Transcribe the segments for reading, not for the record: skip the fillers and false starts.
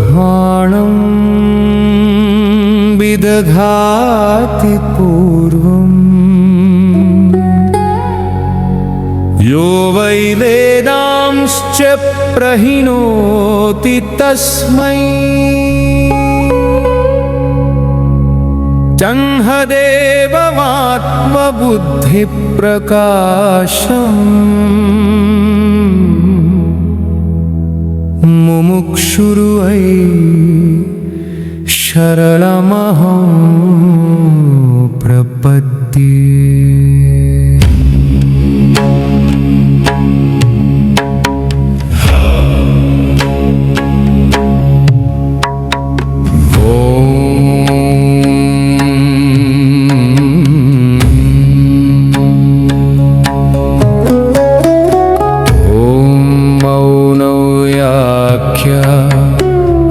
ब्रह्माणं विदधाति पूर्वम् यो वै वेदांश्च प्रहिणोति तस्मै जंहदेवमात्मबुद्धिप्रकाशम् मुमुक्षुर्वै शरणमहं प्रपद्ये।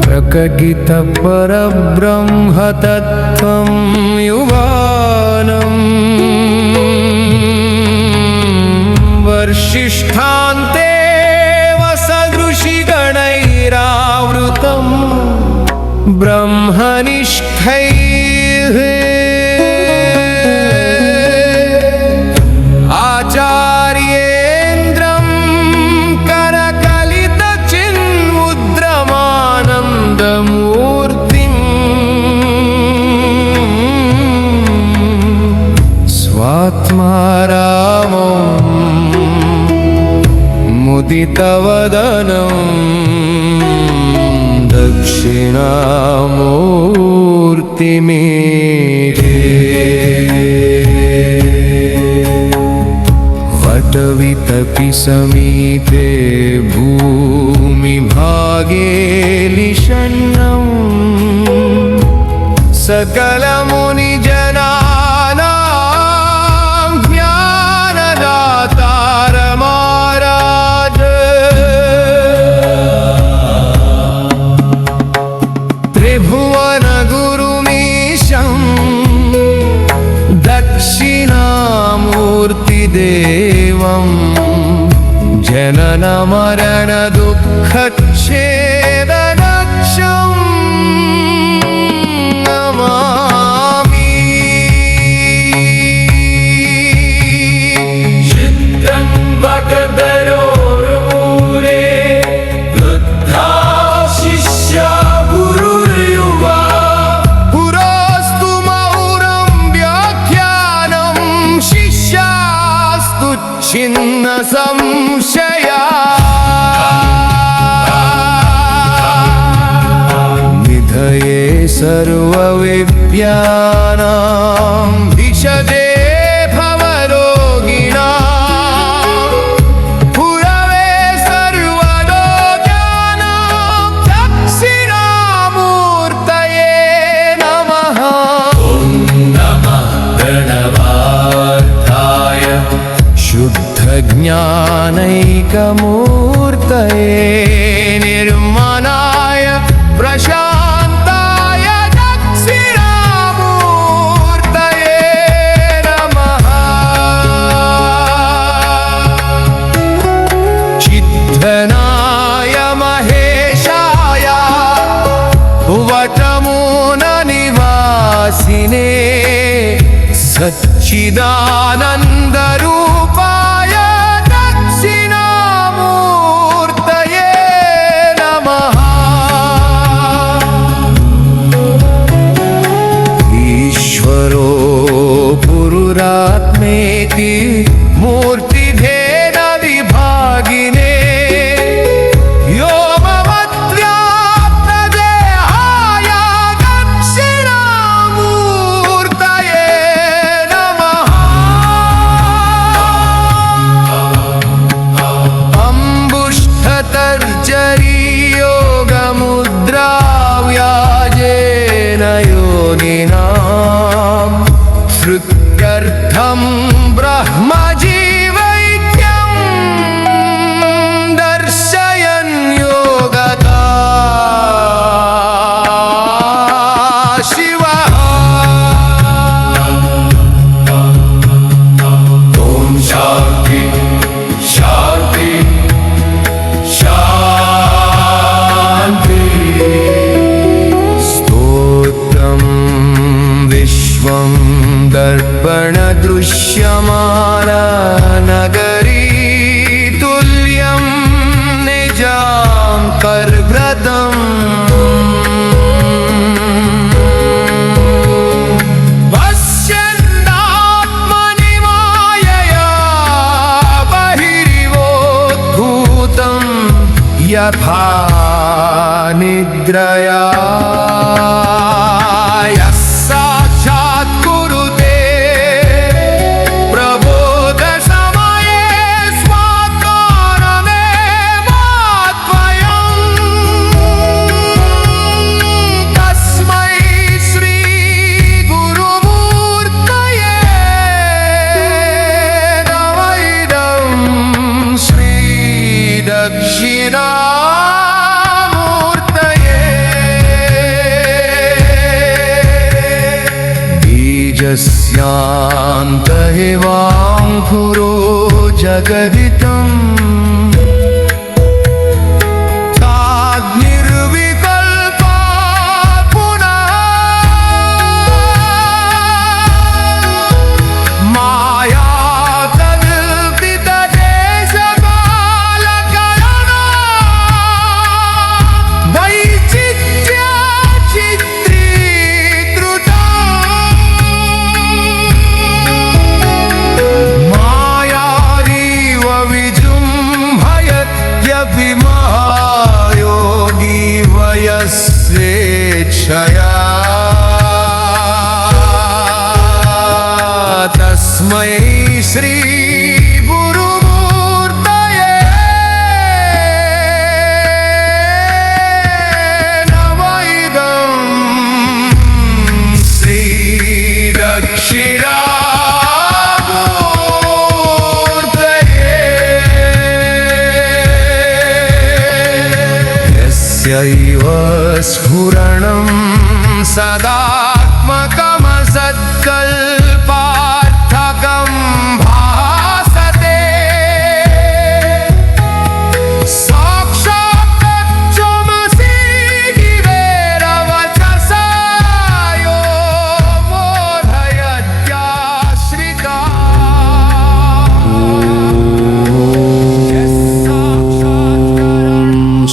प्रकटित परब्रह्म तत्त्वं युवानं वर्षिष्ठान्ते वसदृशिगणैरावृतं ब्रह्मनिष्ठैः आचार्येन्द्रं करकलितचिन्मुद्रमानन्दमूर्तिं स्वात्मा रामं मुदितवदनं दक्षिणामूर्तिमीडे। वटवितपि समीपे भूमिभागे लिषन्नं सकलमुनिजनानां ज्ञानदातारमाराज त्रिभुवनगुरुमीशं दक्षिणामूर्तिदेवं जननमरणदुःखच्छेदनक्षं नमामि। चित्रं वटदरोर्मूले वृद्धा शिष्या गुरुर्युवा पुरास्तु मौरं व्याख्यानं शिष्यास्तु छिन्न संशया निधये सर्वविद्यानां विशदे भवरोगिणां पुरवे सर्वलोकानां दक्षिणामूर्तये नमः। ॐ नमः प्रणवार्थाय शुद्धज्ञानैकमूर्तये निर्मलाय प्रशान्ताय दक्षिणामूर्तये नमः। चिद्घनाय महेशाय वटमूलनिवासिने सच्चिदानन्दरूपाय दक्षिणामूर्तये नमः। ईश्वरो पुरुरात्मेति मूर्तिभेदविभागिने व्योमवद्व्याप्तदेहाय दक्षिणामूर्तये नमः। निद्रया यः साक्षात् कुरुते प्रबोधसमये स्वात्मानमेवाद्वयम् तस्मै श्रीगुरुमूर्तये नमः इदं श्रीदक्षिणामूर्तये बीजस्यान्त एवाङ्कुरो जगदिदम् ताद्निर्विकल्पा पुनः माया कल्पितदेशकालकलना वैचित्र्या चित्रीकृतम् मायारीव विजृम्भयत्यभिमायोगी वयस्वेच्छया तस्मै श्री गुरुमूर्तये नमः इदं श्रीदक्षिणामूर्तये यस्यैव स्फुरणं सदात्मकमसत्कल्पार्थकं भासते साक्षात्तत्त्वमसि गिरेरवचसा यो बोधयत्याश्रिता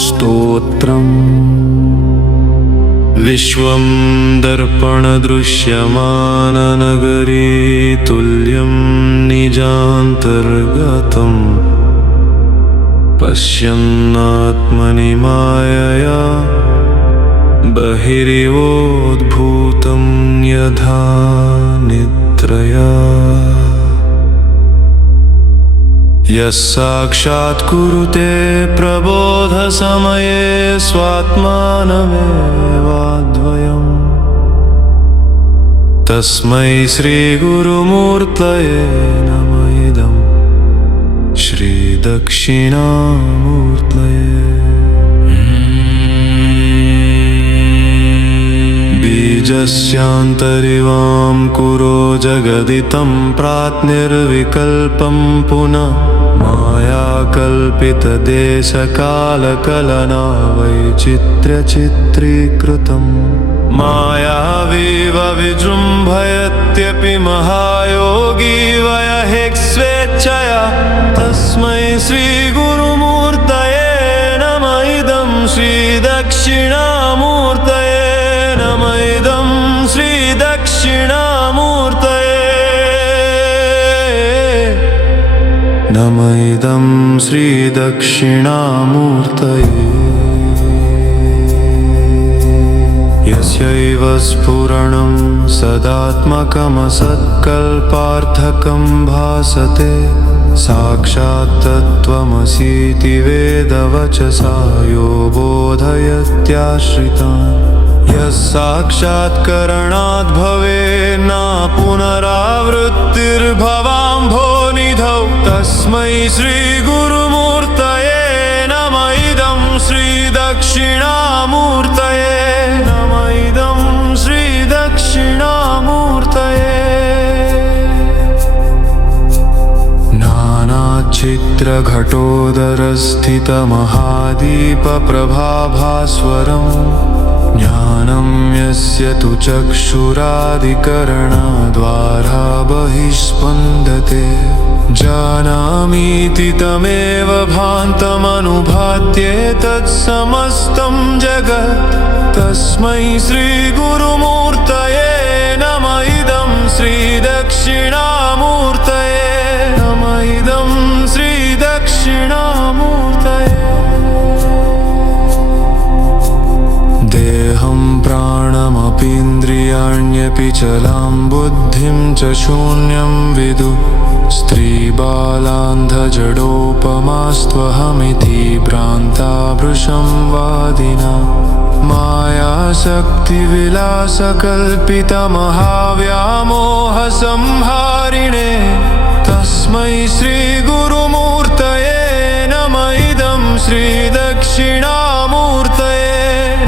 स्तोत्रम् विश्वं दर्पणदृश्यमाननगरी तुल्यं निजान्तर्गतम् पश्यन्नात्मनि मायया बहिरिवोद्भूतं यथा निद्रया यः साक्षात् कुरुते प्रबोधसमये स्वात्मानमेवाद्वयम् तस्मै श्रीगुरुमूर्तये नमः इदं श्रीदक्षिणामूर्तये बीजस्यान्तरिवां कुरो जगदितं प्राज्ञर्विकल्पं पुनः मायाकल्पितदेशकालकलना वैचित्र्यचित्रीकृतम् मायावीव विजृम्भयत्यपि महायोगी वयहिक्स्वेच्छया तस्मै श्रीगुरुमूर्तये नमः इदं श्रीदक्षिणामूर्तये नमः इदं श्रीदक्षिणामूर्तये नमः इदं श्रीदक्षिणामूर्तये यस्यैव स्फुरणं सदात्मकमसत्कल्पार्थकं भासते साक्षात् तत्त्वमसीति वेदवचसा यो बोधयत्याश्रितान् यः साक्षात्करणाद् भवेन्न पुनरावृत्तिर्भवाम्भोनिधौ तस्मै श्रीगुरुमूर्तये नमः इदं श्रीदक्षिणामूर्तये नमः इदं श्रीदक्षिणामूर्तये नानाचित्रघटोदरस्थितमहादीपप्रभाभास्वरम् ज्ञानं यस्य तु चक्षुरादिकरणद्वारा बहिस्पन्दते जानामीति तमेव भान्तमनुभात्येतत्समस्तं जगत् तस्मै श्रीगुरुमूर्तये नमः इदं श्रीदक्षिणामूर्तये नमः इदं श्रीदक्षिणामूर्तये देवं प्राणमपीन्द्रियाण्यपि चलां बुद्धिं च शून्यं विदु स्त्रीबालान्धजडोपमास्त्वहमिति भ्रान्ता भृशं वादिना मायाशक्तिविलासकल्पितमहाव्यामोहसंहारिणे तस्मै श्रीगुरुमूर्तये नम इदं श्रीदक्षिणामूर्तये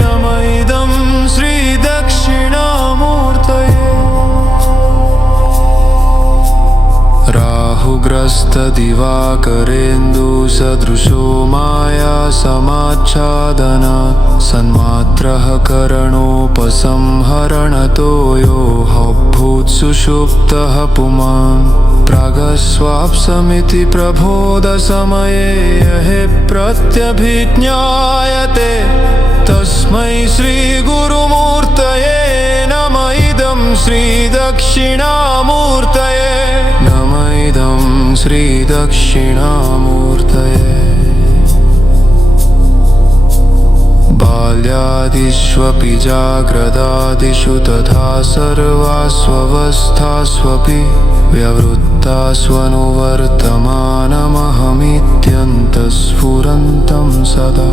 नम इदं श्रीदक्षिणामूर्तये राहुग्रस्तदिवाकरेन्दुसदृशो माया समाच्छादना सन्मात्रः करणोपसंहरणतो यो हभूत्सुषुप्तः पुमान् प्रागस्वाप्समिति प्रबोधसमये यहि प्रत्यभिज्ञायते तस्मै श्रीगुरुमूर्तये नम इदं श्रीदक्षिणामूर्तये नम इदं श्रीदक्षिणामूर्तये बाल्यादिष्वपि जाग्रदादिषु तथा सर्वास्वस्थास्वपि व्यवृत्तास्वनुवर्तमानमहमित्यन्तस्फुरन्तं सदा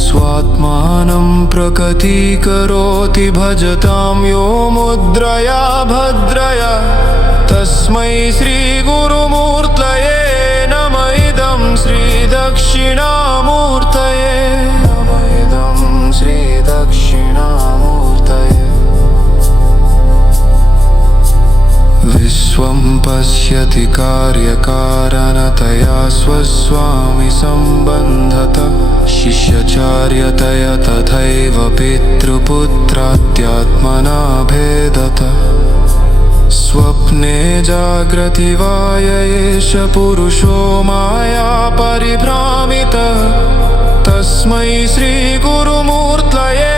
स्वात्मानं प्रकटीकरोति भजतां यो मुद्रया भद्रया तस्मै श्रीगुरुमूर्तये नम इदं श्रीदक्षिणामूर्तये नम इदं श्रीदक्षिणामूर्तये विश्वं पश्यति कार्यकारणतया स्वस्वामि सम्बन्धत शिष्यचार्यतया तथैव पितृपुत्रात्यात्मना भेदत स्वप्ने जाग्रति वा य एष पुरुषो माया परिभ्रामितः तस्मै श्रीगुरुमूर्तये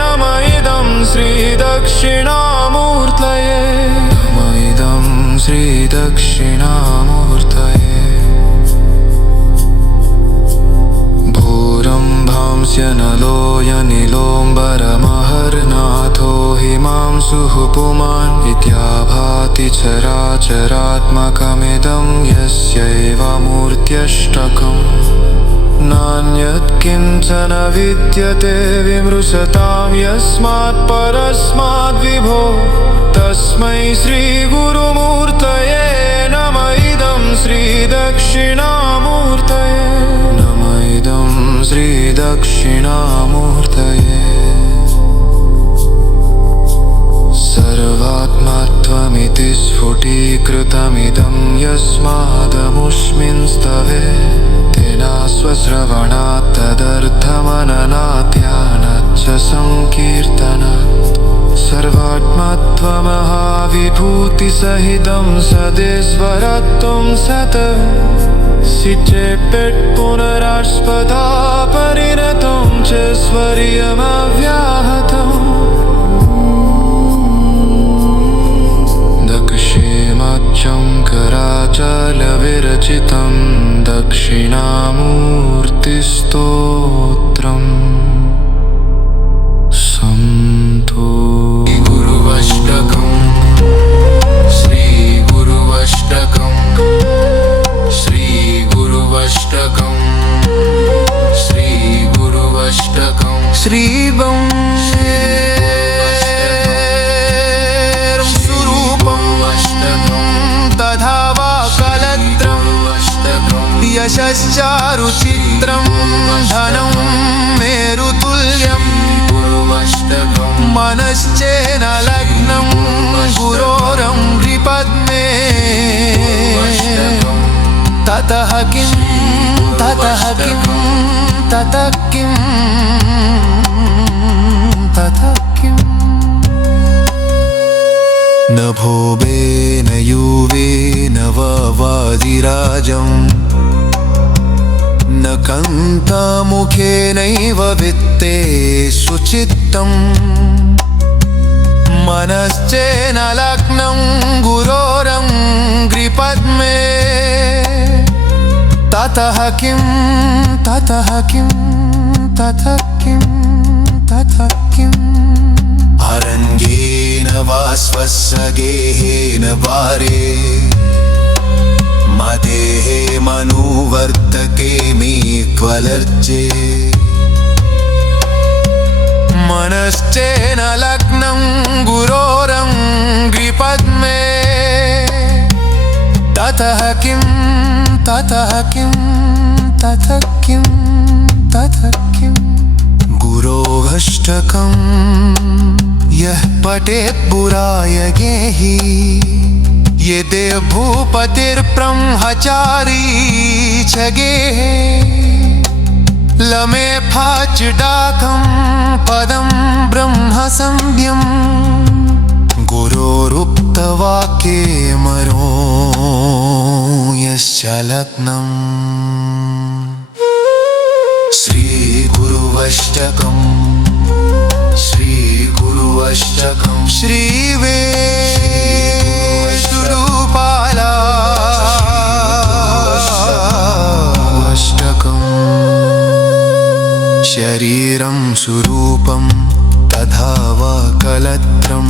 नम इदं श्रीदक्षिणामूर्तये नम इदं श्रीदक्षिणामूर्तये भूरम्भांस्यनलोयनिलोम्बरमहर्नाथो हिमांशुः पुमान् इत्याभाति चराचरात्मकमिदं यस्यैव मूर्त्यष्टकम् नान्यत्किञ्चन विद्यते विमृशतां यस्मात् परस्माद्विभो तस्मै श्रीगुरुमूर्तये नम इदं श्रीदक्षिणामूर्तये नम इदं श्रीदक्षिणामूर्तये सर्वात्मत्वमिति स्फुटीकृतमिदं यस्मादमुष्मिन् स्तवे तेना स्वश्रवणात् तदर्थमननात् ध्यानाच्च संकीर्तनात् सर्वात्मत्वमहाविभूतिसहितं सदेश्वरत्वं सत् सिचेपेट् पुनरास्पदा परिणतं च स्वर्यमव्याहतम् दक्षेमच्चङ्कराचलविरचितं दक्षिणामूर्तिस्तोत्रम् सन्तो गुरुवष्टकम् श्रीगुरुवष्टकम् श्रीगुरुवष्टकम् श्रीगुरुवष्टकम् श्रीवं तथा वा कलत्रं यशश्चारुचित्रं धनं मेरुतुल्यं मनश्चेन लग्नं गुरोरङ्घ्रिपद्मे ततः किं ततः किं ततः किं ततः किम् न भोबे न युवे न वादिराजं न कन्तामुखेनैव वित्ते सुचित्तम् मनश्चेन लग्नं गुरोरङ्घ्रिपद्मे ततः किं ततः किं ततः किं ततः किम् स्वस्य गेहेन वारे मदेः मनुवर्तके मे क्वलर्जे मनश्चेन लग्नं गुरोरङ्घ्रिपद्मे ततः किं ततः किं ततः किं ततः किं गुरोऽष्टकं यः पठेत् पुराय गेहि यदि भूपतिर्ब्रह्मचारी च गेहे लमे फाच डाकं पदं ब्रह्म संज्ञं गुरोरुक्तवाक्ये मरो यश्च लग्नम् श्रीगुरुवष्टकम् श्रीगुरुवष्टकम् श्रीवेणुगोपाला शरीरं स्वरूपं तथा वा कलत्रं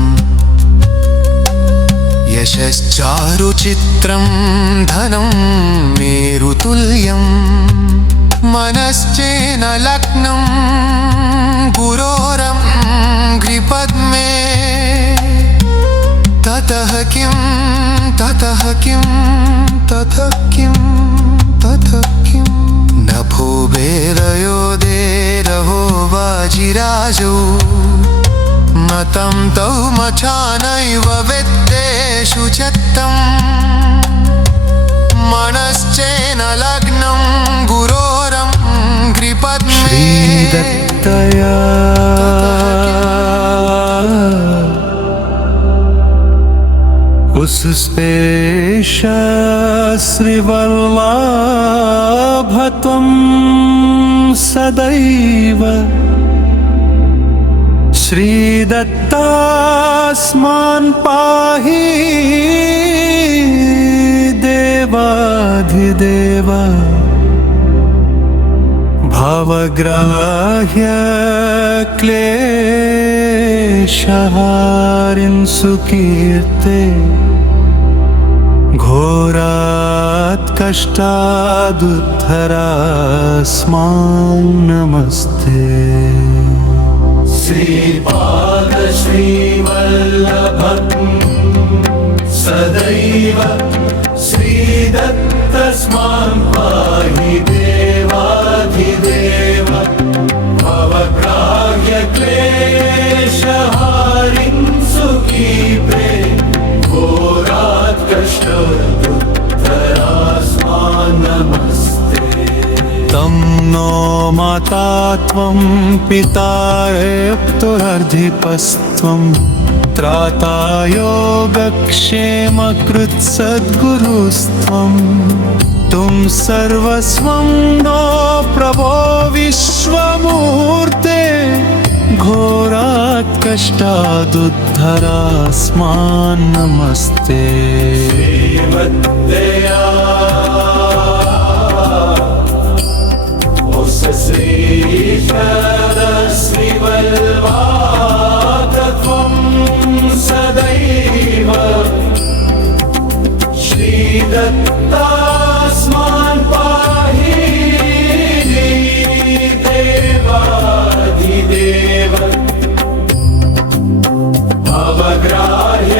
यशश्चारुचित्रं धनं मेरुतुल्यं मनश्चेन लग्नं गुरोरङ्घ्रिपद्मे ततः किं ततः किं ततः किं ततः किं नभो भेदयोदेरहो वाजिराजौ मतं तौ मचानैव विद्येषु चित्तं मनश्चेन लग्नं गुरोरङ्घ्रिपद्मे श्रीदत्तया उस्पेश श्रीवल्लभत्वं सदैव श्रीदत्तास्मान् पाहि देवाधिदेव भवग्राह्य क्लेशहारिन् सुकीर्ते घोरात् कष्टादुद्धरास्मान् नमस्ते श्रीपाद श्रीवल्लभं सदैव श्रीदत्तस्मान् पाहि देवाधिदेव भवग्राह्य क्लेशहारिन् सुकीर्ते घोरात् कष्टादुद्धरास्मान् नमस्ते तं नो माता त्वं पिता एप्तुरर्धिपस्त्वं त्राता योगक्षेमकृत्सद्गुरुस्त्वं तुं सर्वस्वं नो प्रभो विश्वमूर्ते घोरात् कष्टादुद्धरास्मान् नमस्ते श्रीमद्दया श्रीशर श्रीवल्लभत्वं सदैव श्रीदत्तास्मान् पाहि देवाधिदेव भवग्राह्य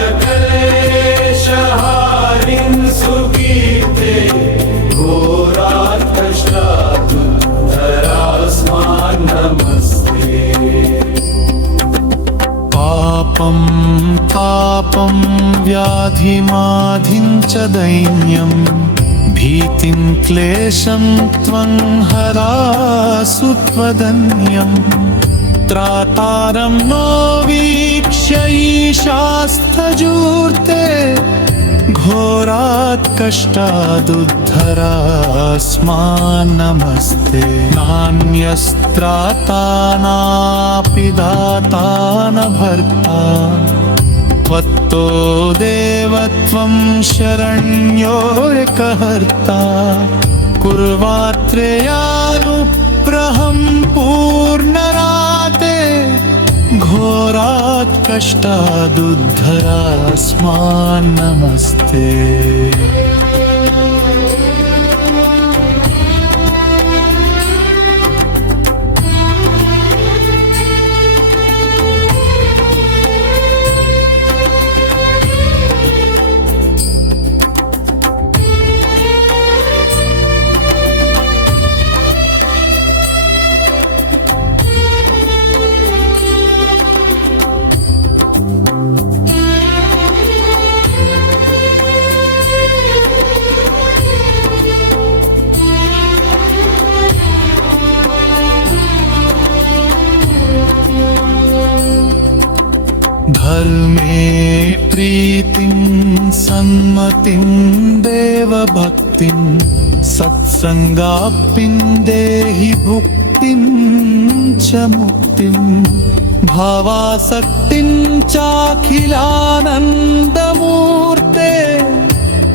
क्लेशहारिन् सुकीर्ते घोरात् कष्टादुद्धरास्मान् नमस्ते पापं तापं व्याधिमाधिं च दैन्यं भीतिं क्लेशं त्वं हरासु त्वदन्यं त्रातारं नो वीक्ष्य ईशास्तजूर्ते घोरात् कष्टादुद्धरास्मान् नमस्ते नान्यस्त्राता नापि दाता न भर्ता त्वत्तो देव त्वं शरण्योऽकहर्ता कुर्वात्रेयानुग्रहं पूर्णराते घोरात् कष्टादुद्धरास्मान् नमस्ते। धर्मे प्रीतिं सन्मतिं देवभक्तिं सत्संगाप्तिं देहि भुक्तिं च मुक्तिं भावासक्तिं चाखिलानन्दमूर्ते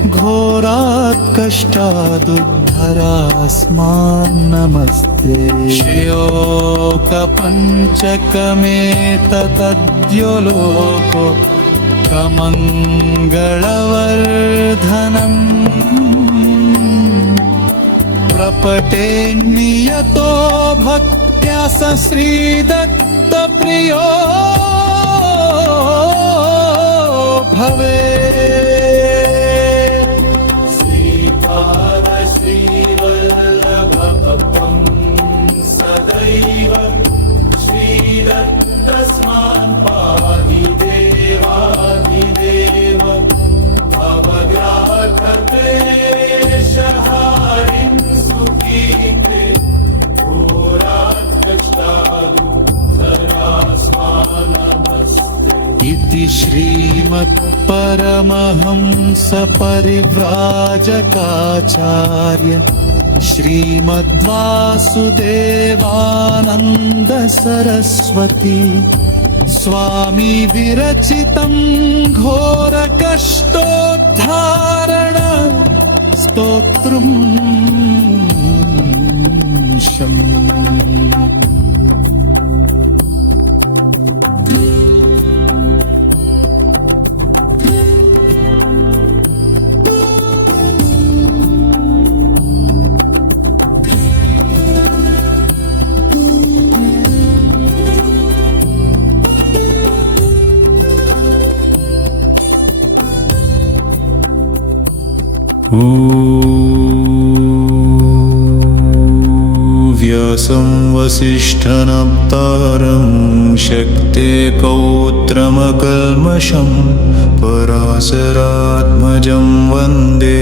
घोरात् कष्टादुद्धरास्मान् नमस्ते। श्रेयोकपञ्चकमेतद्यो लोको कमङ्गलवर्धनम् प्रपटेन्नियतो भक्त्या स श्रीदत्तप्रियो भवेत्। श्रीवल्लभपं सदैव श्रीदत्तस्मान् पाहि देवादिदेव अवग्राहकक्लेशहारिं सुखीते घोरात् कष्टादुद्धरास्मान् नमस्ते। इति श्रीमत्परमहंसपरिव्राजकाचार्य श्रीमद्वासुदेवानन्द सरस्वती स्वामी विरचितं घोरकष्टोद्धारण स्तोत्रम् व्यासं वसिष्ठनप्तारं शक्ते कौत्रमकल्मषं पराशरात्मजं वन्दे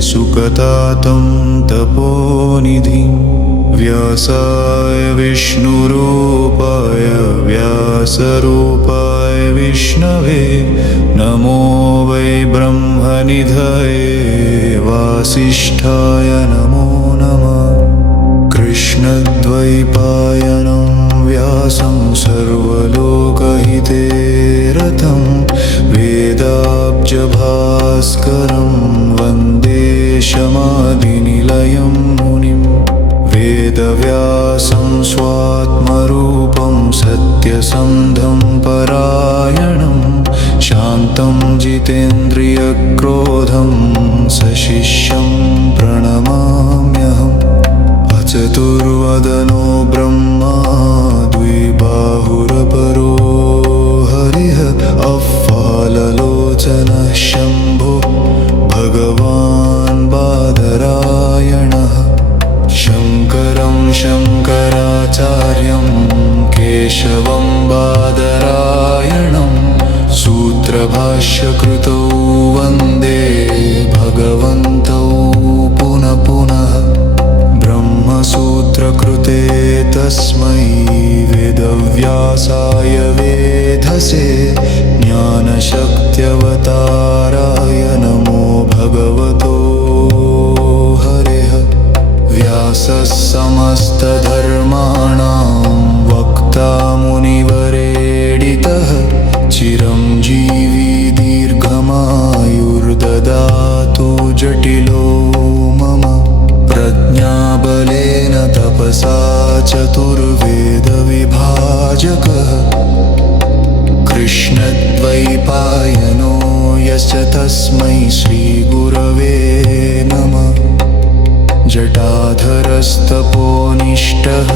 सुकतातं तपोनिधिं। व्यासाय विष्णुरूपाय व्यासरूपाय विष्णवे नमो वै ब्रह्मनिधये वासिष्ठाय नमो नमः। कृष्णद्वैपायनं व्यासं सर्वलोकहिते रतं वेदाब्जभास्करं वन्दे शमाधिनिलयं मुनिम्। वेदव्यासं स्वात्मरूपं सत्यसन्धं परायणं शान्तं जितेन्द्रियक्रोधं सशिष्यं प्रणमाम्यहम्। चतुर्वदनो ब्रह्मा द्विबाहुरपरो हरिः अफ्फाललोचनः शम्भो भगवान् बादरायणः। शङ्करं शङ्कराचार्यं केशवं बादरायणं सूत्रभाष्यकृतौ वन्दे भगवन्तौ पुनः पुनः। ब्रह्मसूत्रकृते तस्मै वेदव्यासाय वेधसे ज्ञानशक्त्यवताराय नमो भगवतो हरेः। व्यासः समस्तधर्माणां वक्ता मुनिवरेडितः चिरञ्जीवी दीर्घमायुर्ददातु जटिलो मम। प्रज्ञाबलेन तपसा चतुर्वेदविभाजकः वैशम्पायनो यश्च तस्मै श्रीगुरवे नमः जटाधरस्तपोनिष्ठः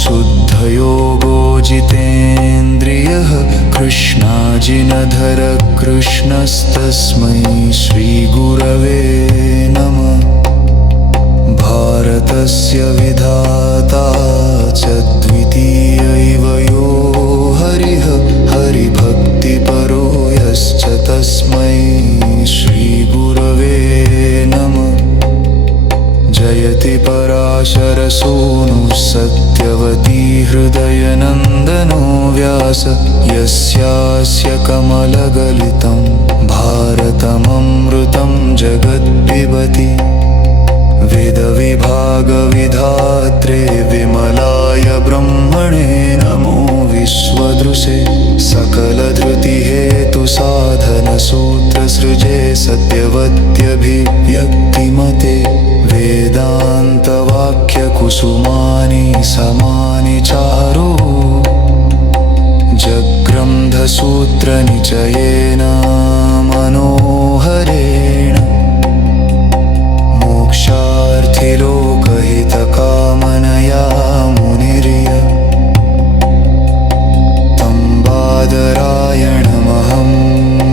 शुद्धयोगो जितेन्द्रियः कृष्णाजिनधर कृष्णस्तस्मै श्रीगुरवे नमः भारतस्य विधाता च द्वितीयैव यो हरिः हरिभक्तिपरो यश्च तस्मै श्रीगुरवे नमः जयति पराशरसूनुः सत्यवती हृदयनन्दनो व्यास यस्यास्य कमलगलितं भारतममृतं जगत्पिबति वेदविभागविधात्रे विमलाय ब्रह्मणे नमो विश्वदृशे सकलधृतिहेतुसाधनसूत्रसृजे सत्यवत्यभिव्यक्तिमते वेदान्तवाक्यकुसुमानि समानि चारो जग्रन्थसूत्रनिचयेन मनोहरेण मोक्षार्थिलोकहितकामनया मुनिर्य तं बादरायणमहं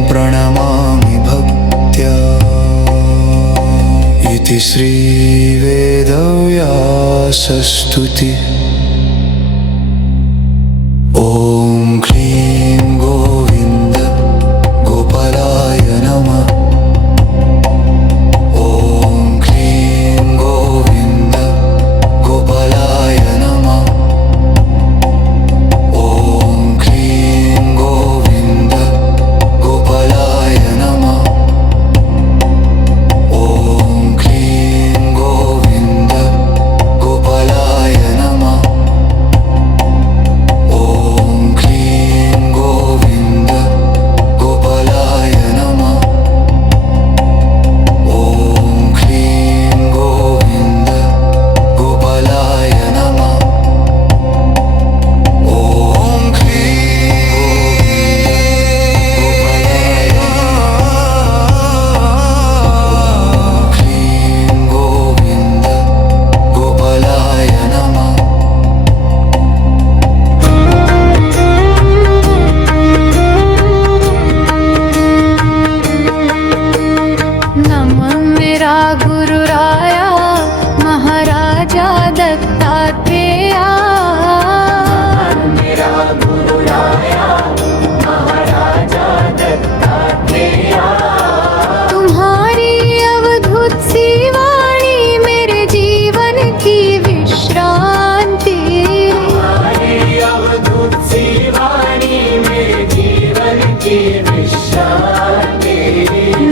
प्रणमामि भक्त्या इति श्रीवेदव्यासस्तुति। ॐ क्लीं गोविन्द गोपालाय नमः।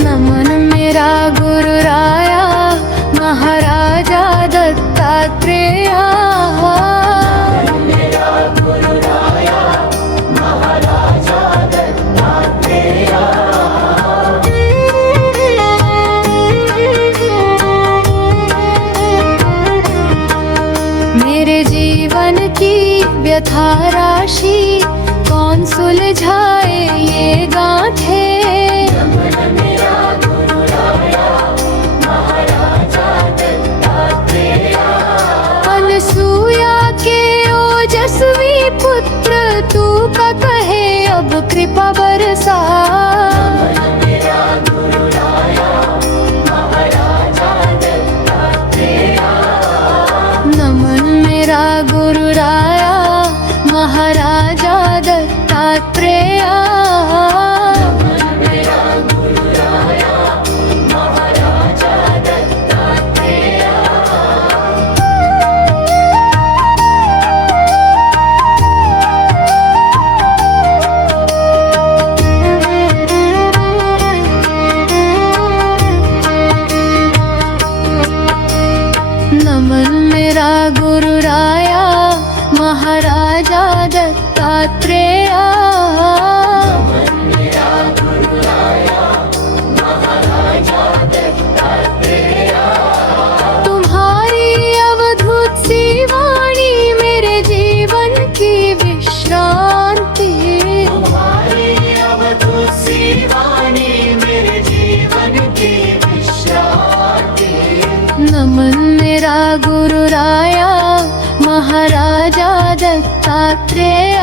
नमन मेरा गुरुराया महाराजा दत्तात्रेया। मेरे जीवन की व्यथा राशि कौन सुलझाए ये गांठे। अनसूया के ओजस्वी पुत्र तू का कहे अब कृपा बरसा। नमन मेरा गुरुराया महाराजा दत्तात्रेया। नमन मेरा गुरुराया महाराजा दत्तात्रेया। दत्तात्रेय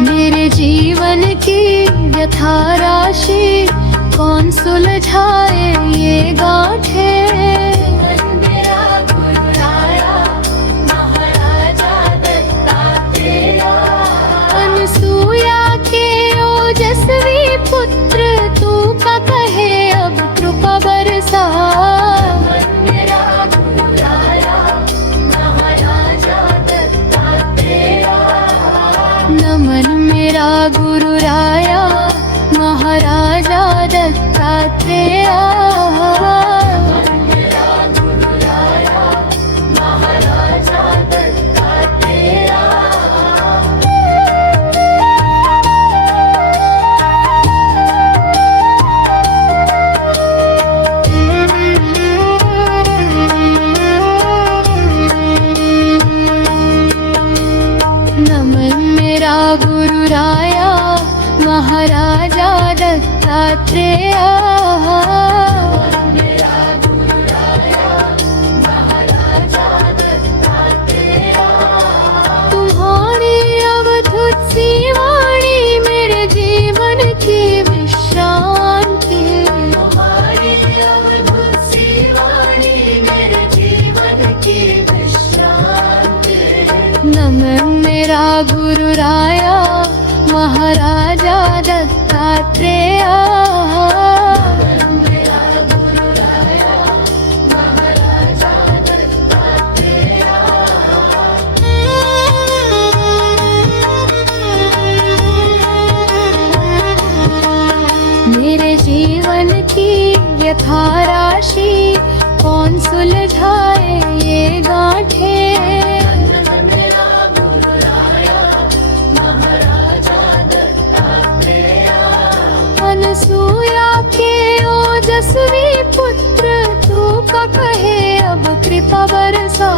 मेरे जीवन की व्यथा राशि कौन सुलझाए ये गांठें। अनसूया के ओजस्वी पुत्र तू का कहे अब कृपा बरसा। नमन मेरा गुरु राया महाराजा दत्तात्रेय। नमन मेरा गुरु राया महाराजा दत्तात्रेय। तुम्हारी अवधुत सी वाणी मेरे जीवन की विश्रांति। तुम्हारी अवधुत सी वाणी मेरे जीवन की विश्रांति। नमन मेरा गुरु राया महाराजा दत्तात्रेय। मेरे जीवन की व्यथा राशि कौन सुलझाए ये गांठें। अनसूया के ओजस्वी पुत्र तू का कहे अब कृपा बरसा।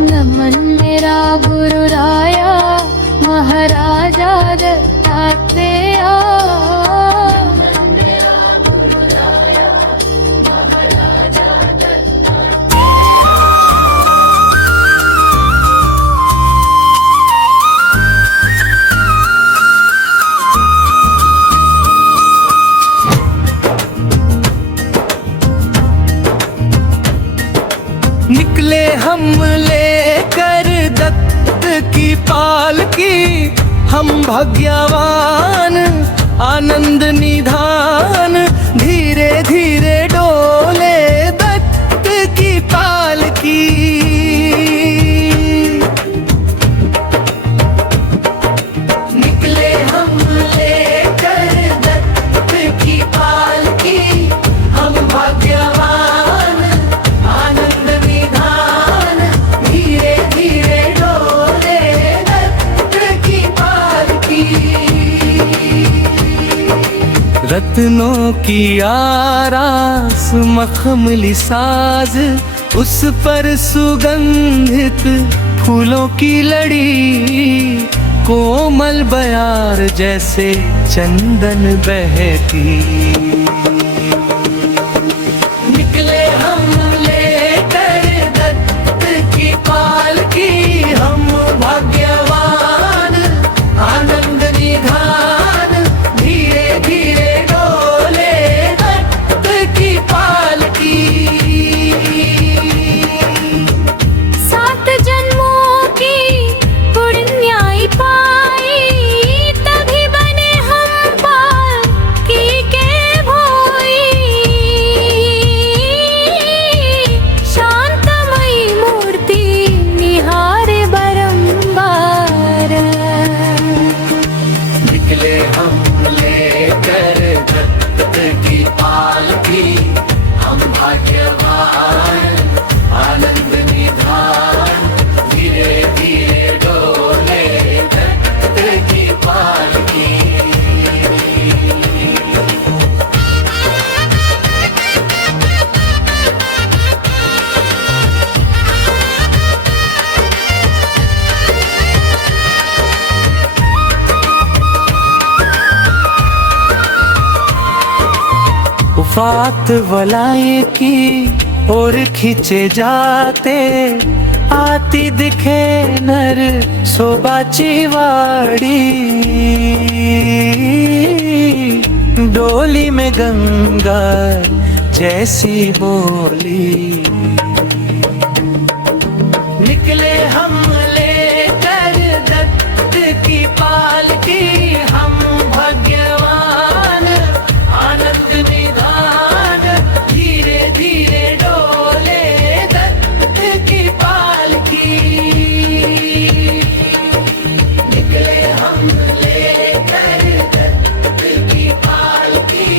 नमन मेरा गुरु राया महाराजा दत्तात्रेय। निकले हम लेकर दत्त की पालकी, हम भाग्यवान आनंद निधान। धीरे धीरे डोले दत्त की पालकी। निकले हम लेकर दत्त की पालकी, हम भाग्यवान आनंद निधान। धीरे धीरे डोले दत्त की पालकी। रत्नों की आरास मखमली साज, उस पर सुगंधित फूलों की लड़ी। कोमल बयार जैसे चंदन बहती। निकले हम लेकर दत्त की पालकी, हम भाग्यवान आनंद निधान। धीरे धीरे डोले दत्त की पालकी। सात जन्मों की पुण्याई पाई, तभी बने हम पालकी के भोगी। फात वलाई की और खींचे जाते, आती दिखे नर सोबाची वाड़ी। डोली में गंगा जैसी बोली, निकले हम लेकर दत्त की पालकी। हम भाग्यवान आनंद निधान, धीरे धीरे डोले दत्त की पालकी। निकले हम लेकर दत्त की पालकी।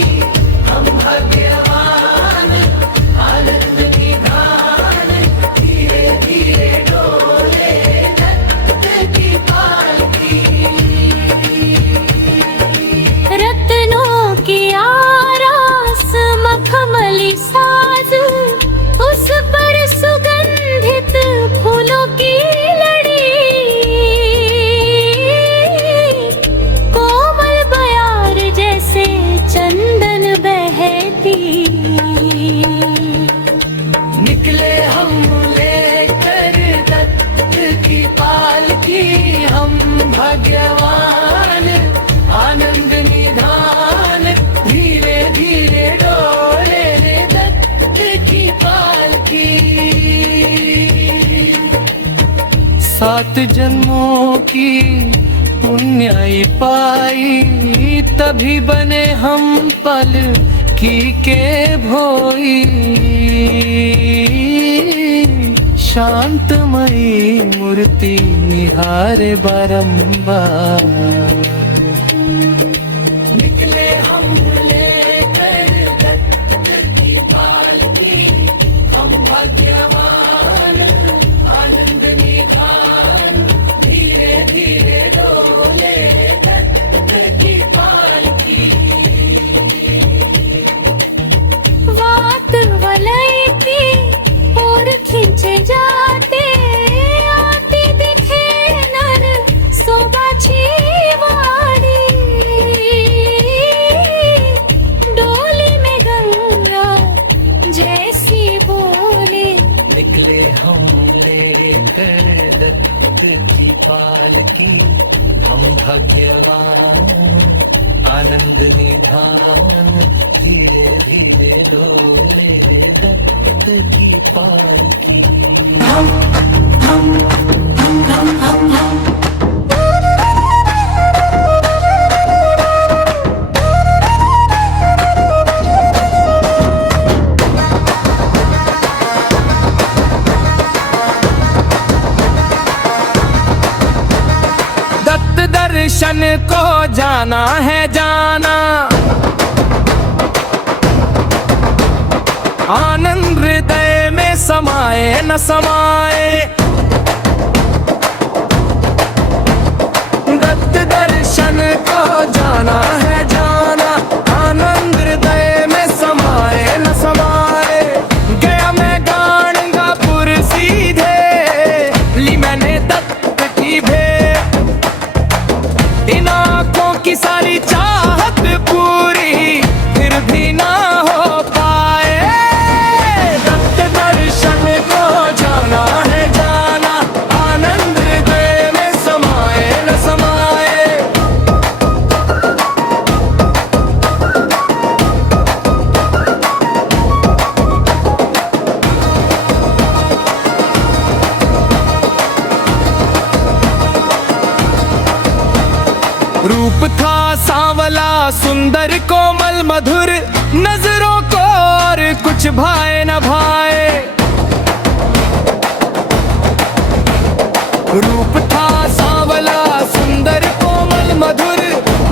हम भाग्यवान आनंद निधान, धीरे धीरे डोले दत्त की पालकी। रत्नों की आरास मखमली साज, उस पर सुगंधित फूलों की लड़ी। कोमल बयार जैसे चंदन बहती। निकले हम लेकर दत्त की पालकी। हम भाग्यवान आनंद निधान, धीरे धीरे डोले दत्त की पालकी। 7 जन्मों की पुण्याई पाई, तभी बने हम पल की के भोई। शांतमयी मूर्ति निहारे बारंबार। निकले हम लेकर दत्त की पालकी। हम भाग्यवान आनंद निधान, धीरे धीरे डोले दत्त की पालकी। वात वलय की और खींचे जाते, आती दिखे नर सोबाची वाड़ी। डोली में गंगा जैसी बोली, निकले हम लेकर दत्त की पालकी। हम भाग्यवान आनंद निधान, धीरे धीरे डोले दत्त की पालकी। दत्त दर्शन को जाना है जाना, आनंद हृदय में समाए न समाए। दत्त दर्शन को जाना है जाना, आनंद हृदय में समाए न समाए। गया मैं गाणगापुर सीधे, ली मैंने दत्त की भेंट। इन आँखों की सारी चाहत पूरी, फिर भी ना हो पाए। दत्त दर्शन को जाना है जाना, आनंद हृदय में समाए न समाए। रूप था सांवला सुंदर कोमल मधुर, नजरों को और कुछ भाए न भाए। रूप था सांवला सुंदर कोमल मधुर,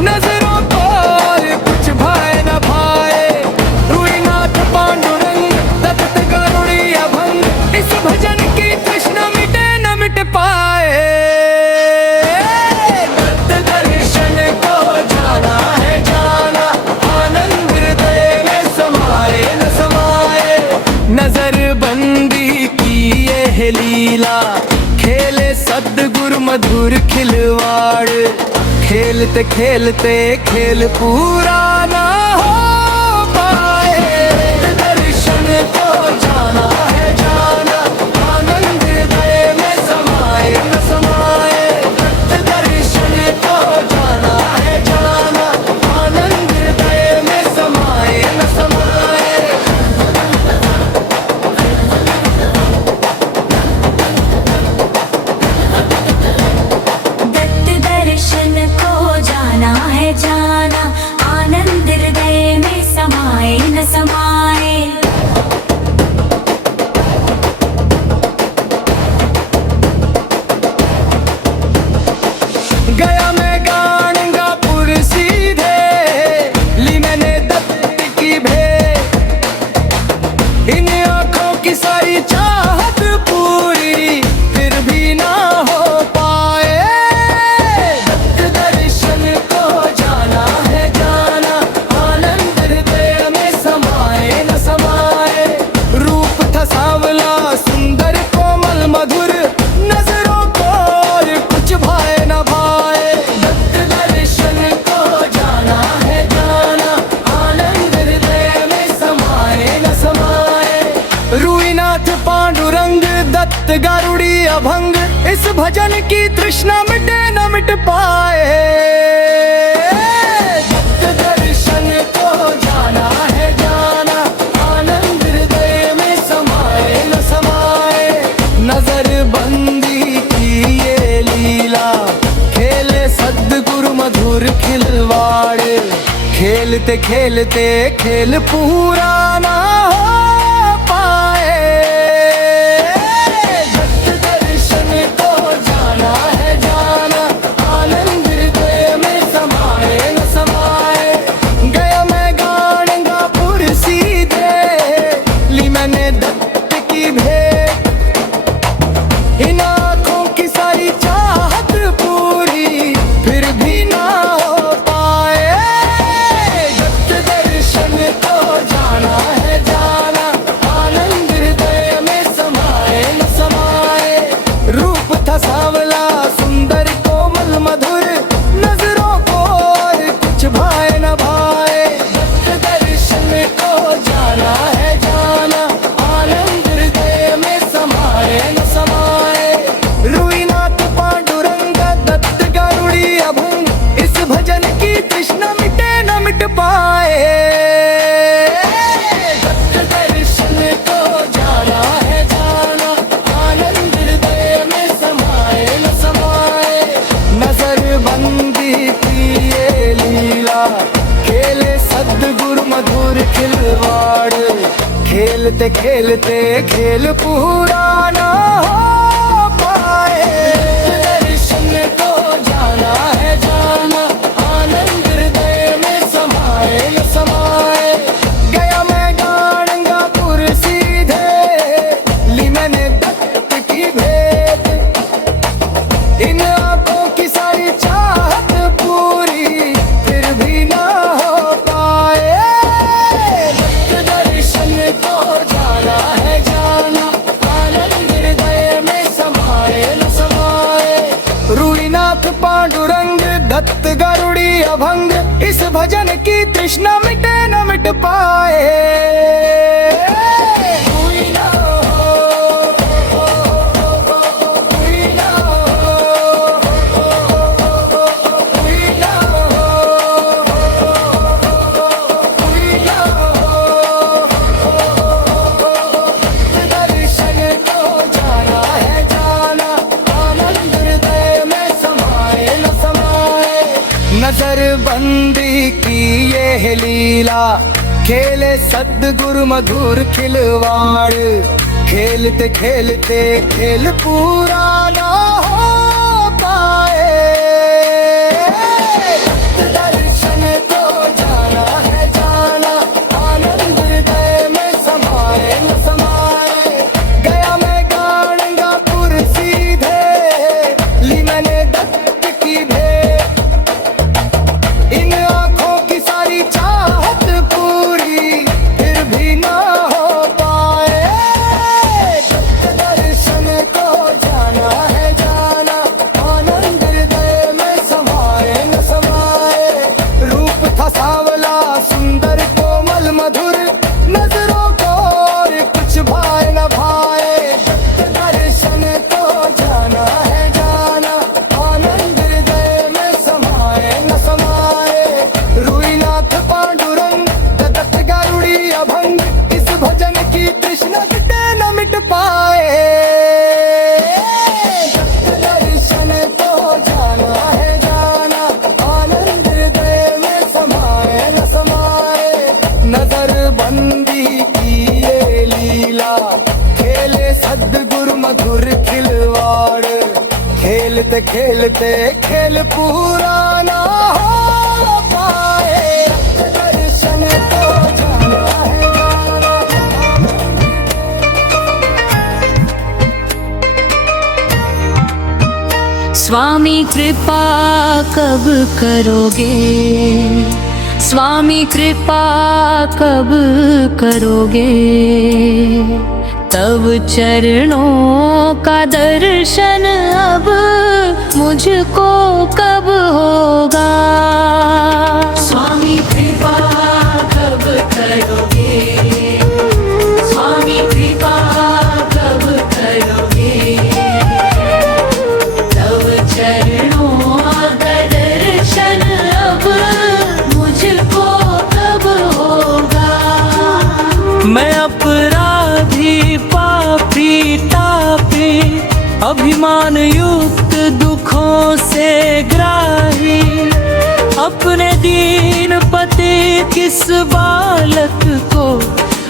नजरों को और कुछ भाए न भाए। रुईनाथ पांडुरंग दत्त गरुड़ी अभंग, इस भजन की तृष्णा मिटे न मिट पाए। दत्त दर्शन को जाना है जाना, आनंद हृदय में समाए न समाए। नजर बंदी की ये है लीला, खेले सद्गुरु मधुर खिलवाड़। खेलते खेलते खेल पूरा ना हो पाए। दर्शन को जाना है जाना, आनंद हृदय में समाए न समाए। दत्त दर्शन को जाना है जाना, आनंद हृदय में समाए न समाए। दत्त दर्शन को जाना है जाना, आनंद हृदय में समाए न समाए। गया मैं गाणगापुर सीधे, ली मैंने दत्त की भेंट। इन आंखों की सारी चाहत पूरी फिर भी ना हो पाए। दत्त दर्शन को जाना है जाना, आनंद हृदय में समाए न समाए। रूप था सांवला सुंदर कोमल मधुर, नजरों को और कुछ भाए न भाए। दत्त दर्शन को जाना है जाना, आनंद हृदय में समाए न समाए। रूईनाथ पांडुरंग दत्त गारुड़ी अभंग, इस भजन की तृष्णा मिटे न मिट पाए। दत्त दर्शन को जाना है जाना, आनंद हृदय में समाए न समाए। नजर बंदी की ये लीला, खेले सद्गुरु मधुर खिलवाड़। खेलते खेलते खेल पूरा ना हो पाए। दत्त दर्शन को जाना है जाना, आनंद हृदय में समाए न समाए। गया मैं गाणगापुर सीधे, ली मैंने दत्त की भेंट। इन आंखों की सारी चाहत पूरी फिर भी ना हो पाए। दत्त दर्शन को जाना है जाना, आनंद हृदय में समाए न समाए। रूप था सांवला सुंदर कोमल मधुर, नजरों को और कुछ भाए न भाए। दत्त दर्शन को जाना है जाना, आनंद हृदय में समाए न समाए। रूईनाथ पांडुरंग दत्त गारुड़ी अभंग, इस भजन की तृष्णा मिटे न मिट पाए। दत्त दर्शन को जाना है जाना, आनंद हृदय में समाए न समाए। नजर बंदी की ये लीला, खेले सद्गुरु मधुर खिलवाड़। खेलते खेलते खेल पूरा ना हो पाए। दर्शन को जाना है जाना, आनंद हृदय में समाए न समाए। गया मैं गाणगापुर सीधे, ली मैंने दत्त की भेंट। इन आंखों की सारी चाहत पूरी फिर भी ना हो पाए। दत्त दर्शन को जाना है जाना, आनंद हृदय में समाए न समाए। रूईनाथ पांडुरंग दत्त गारुड़ी अभंग, इस भजन की तृष्णा मिटे न मिट पाए। दर्शन को जाना है जाना, आनंद हृदय में समाए न समाए। नजर बंदी की ये लीला, खेले सद्गुरु मधुर खिलवाड़। खेलते खेलते खेल पूरा ना हो पाए। दर्शन को जाना है जाना, आनंद हृदय में समाए न समाए। गया मैं गाणगापुर सीधे, ली मैंने दत्त की भेंट। इन आंखों की सारी चाहत पूरी फिर भी ना हो पाए। दत्त दर्शन को जाना है खेलते खेलते खेल पूरा ना हो पाए, दर्शन को जाना है स्वामी कृपा कब करोगे, स्वामी कृपा कब करोगे, तब चरणों का दर्शन अब मुझको कब होगा। स्वामी कृपा कब करोगे, स्वामी कृपा कब करोगे, तब चरणों का दर्शन अब मुझको कब होगा। मैं अपराधी पापी तापी, अभिमान युक्त दुखों से ग्राही, अपने दीन पति किस बालक को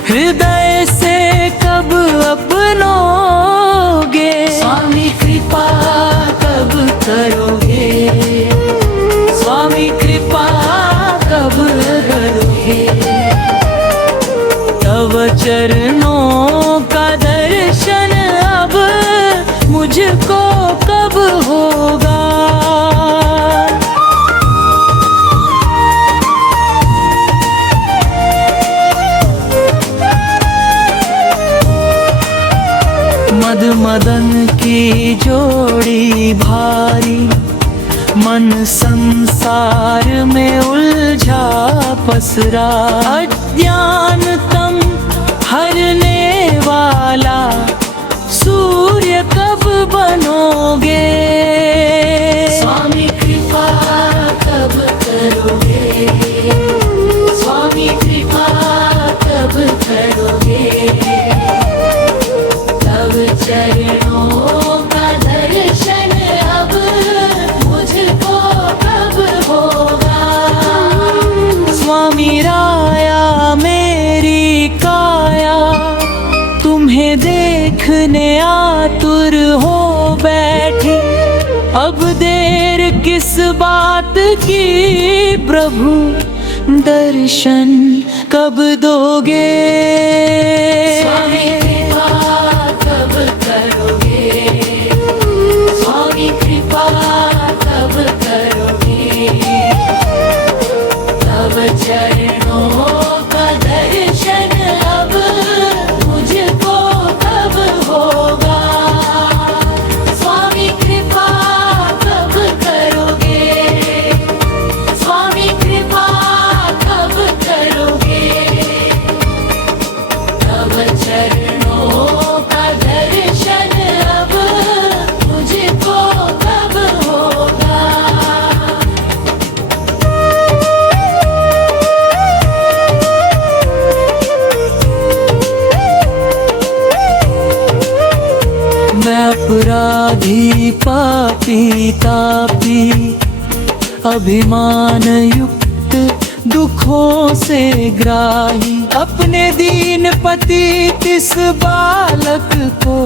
हृदय से कब अपनोगे। स्वामी कृपा कब करोगे, स्वामी कृपा कब करोगे, तब चरणों का दर्शन अब मुझको कब होगा। मद मदन की जोड़ी भारी, मन संसार में उलझा पसरा, अज्ञानतम हरने वाला सूर्य कब बनोगे। स्वामी कृपा कब करोगे, स्वामी कृपा कब करोगे, तब चरणों का दर्शन अब मुझको कब होगा। स्वामी राया मेरी काया, तुम्हें देखने आतुर हो बैठी, अब देर किस बात की प्रभु, दर्शन कब दोगे। स्वामी कृपा कब करोगे, स्वामी कृपा कब करोगे, तब चरणों का दर्शन अब मुझको कब होगा। स्वामी कृपा कब करोगे, स्वामी कृपा कब करोगे, तब चरणों का दर्शन अब मुझको कब होगा। मैं अपराधी पापी तापी, अभिमान युक्त दुखों से ग्राही, अपने दीन पति तिस बालक को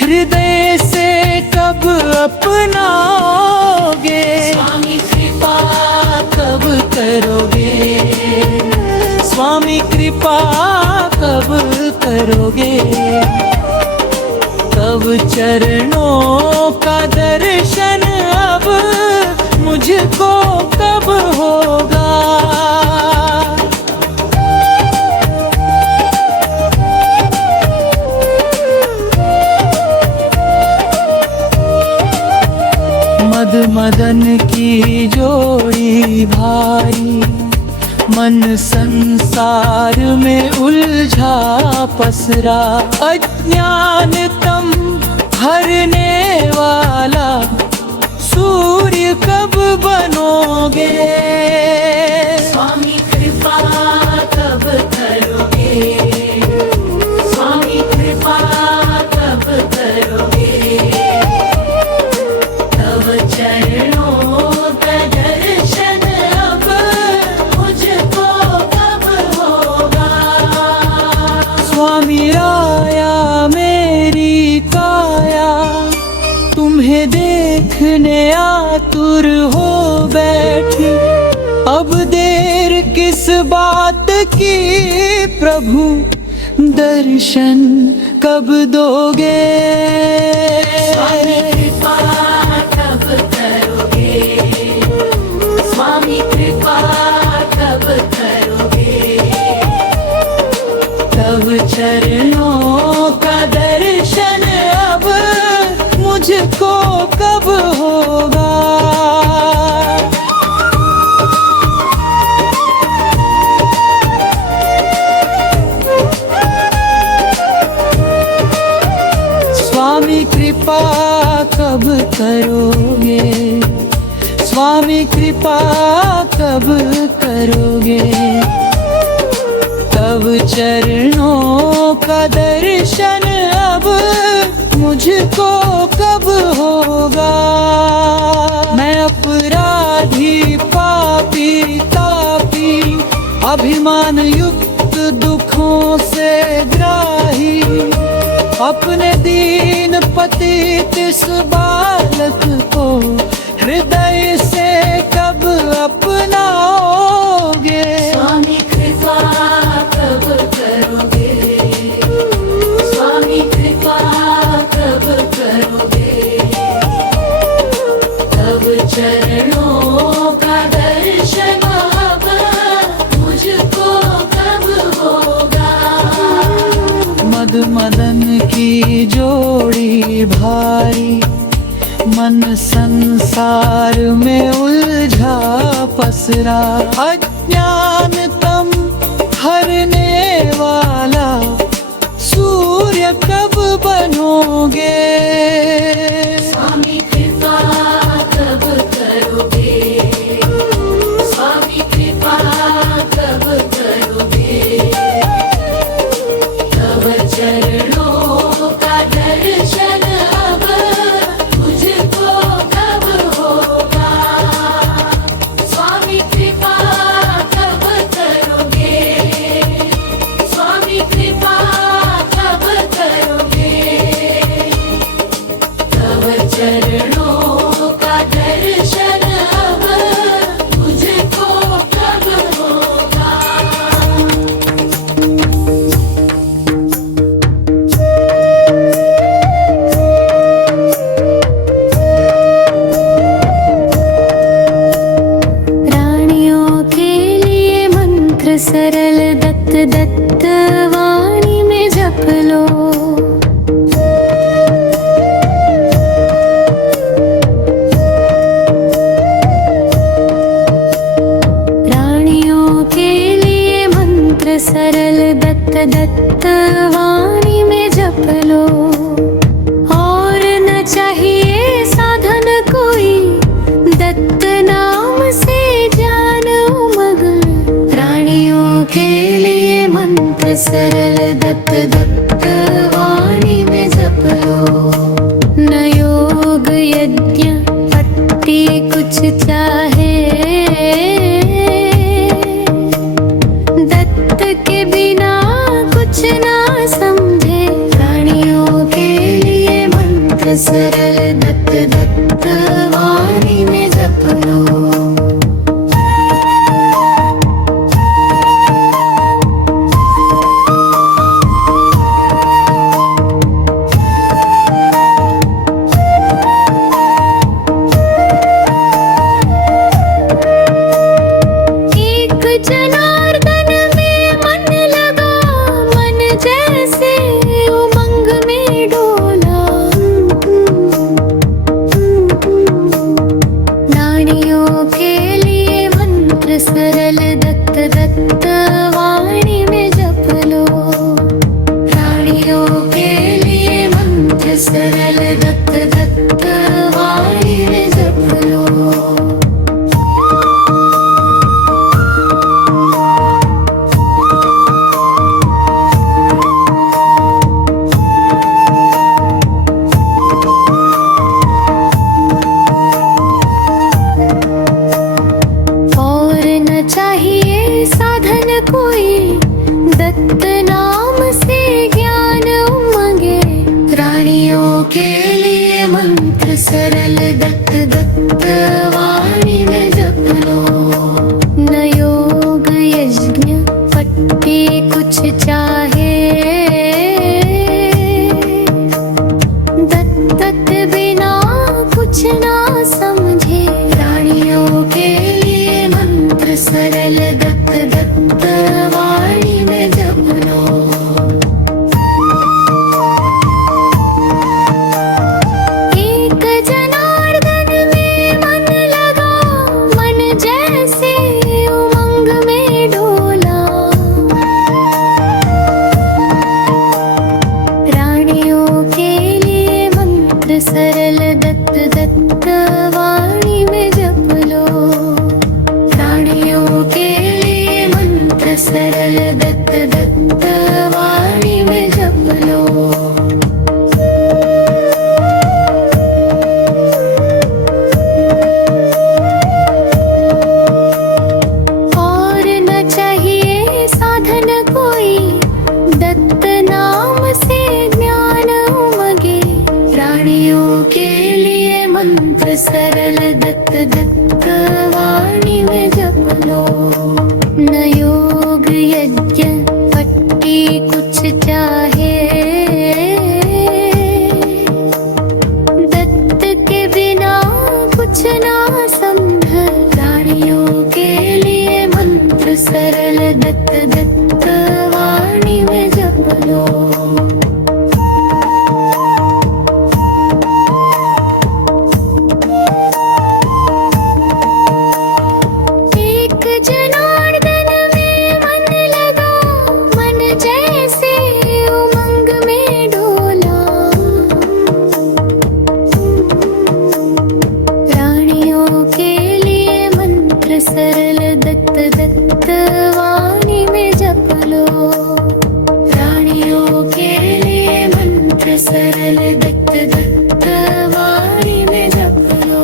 हृदय से कब अपनाओगे। स्वामी कृपा कब करोगे, स्वामी कृपा कब करोगे, तब चरणों का दर्शन अब मुझको कब होगा। मद मदन की जोड़ी भारी, मन संसार में उलझा पसरा, अज्ञानतम हरने वाला सूर्य कब बनोगे। स्वामी कृपा कब करोगे, स्वामी कृपा कब करोगे, तब चरणों का दर्शन अब मुझको कब होगा। स्वामी राया मेरी काया, तुम्हें दे देखने आतुर हो बैठी, अब देर किस बात की प्रभु, दर्शन कब दोगे? स्वामी कृपा कब करोगे? स्वामी कृपा कब करोगे? तब चरणों का दर्शन अब मुझको कब होगा? स्वामी कृपा कब करोगे? स्वामी कृपा कब करोगे? तब चरणों का दर्शन अब मुझको कब होगा? मैं अपराधी पापी तापी, अभिमान युक्त दुखों से ग्राही, अपने दीन पतित इस बालक को हृदय से कब अपनाओगे? स्वामी कृपा कब करोगे? स्वामी कृपा कब करोगे? तब चरणों का दर्शन अब मुझको कब होगा? मद मदन की जोड़ी भारी, मन संसार में उलझा पसरा, अज्ञान तम हरने वाला सूर्य कब बनोगे? स्वामी कृपा कब करोगे? स्वामी कृपा कब करोगे? तब चरणों का दर्शन अब मुझको कब होगा? स्वामी कृपा कब करोगे? स्वामी कृपा कब करोगे? तब चरणों का दर्शन अब मुझको कब होगा? रानियों के लिए मंत्र सरल दत्त दत्त वाणी में जप लो। रानियों के लिए मंत्र सरल दत्त दत्त वाणी में जप लो। और न चाहिए साधन कोई, दत्त नाम से ज्ञान उमग। रानियों के लिए मंत्र सरल दत्त दत्त वाणी में जप लो। न योग यज्ञ पट्टी कुछ चाहे, दत्त के बिना कुछ ना समझे। रानियों के लिए मंत्र सरल दत्त दत्त वाणी में जप लो। एक जनार्दन में मन लगा, मन जैसे उमंग में डोला। नारियों के लिए मंत्र सरल दत्त दत्त वाणी में जप लो। रानियों के लिए मंत्र सरल दत्त दत्त वाणी में जप लो। और न चाहिए साधन कोई, दत्त नाम से ज्ञान उमगे। रानियों के लिए मंत्र मंत्र सरल दत्त दत्त वाणी में जप लो। न योग यज्ञ पट्टी कुछ चाहे, दत्त बिना कुछ ना समझे। प्राणियों के लिए मंत्र सरल दत्त दत्त वाणी में जप लो। एक जनार्दन में मन लगा, मन जैसे उमंग में डोला। प्राणियों के लिए मंत्र सरल दत्त दत्त वाणी में जप लो। प्राणियों के लिए मंत्र सरल दत्त दत्त वाणी में जप लो। और न चाहिए साधन कोई, दत्त नाम से ज्ञान उमगे। प्राणियों के लिए मंत्र सरल दत्त दत्त वाणी में जप लो। न योग यज्ञ पट्टी कुछ चाहे, दत्त के बिना कुछ ना समझ। प्राणियों के लिए मंत्र सरल दत्त दत्त वाणी में जप लो। एक जनार्दन में मन लगा, मन जैसे उमंग में डोला। प्राणियों के लिए मंत्र सरल दत्त दत्त वाणी में जप लो। प्राणियों के लिए मंत्र सरल दत्त दत्त वाणी में जप लो।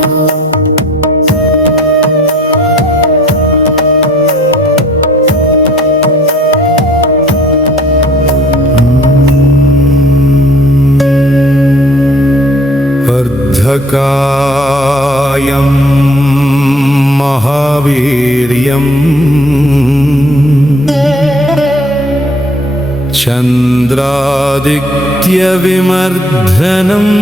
अर्धकायं महावीर्यं चन्द्रादित्यविमर्धनम्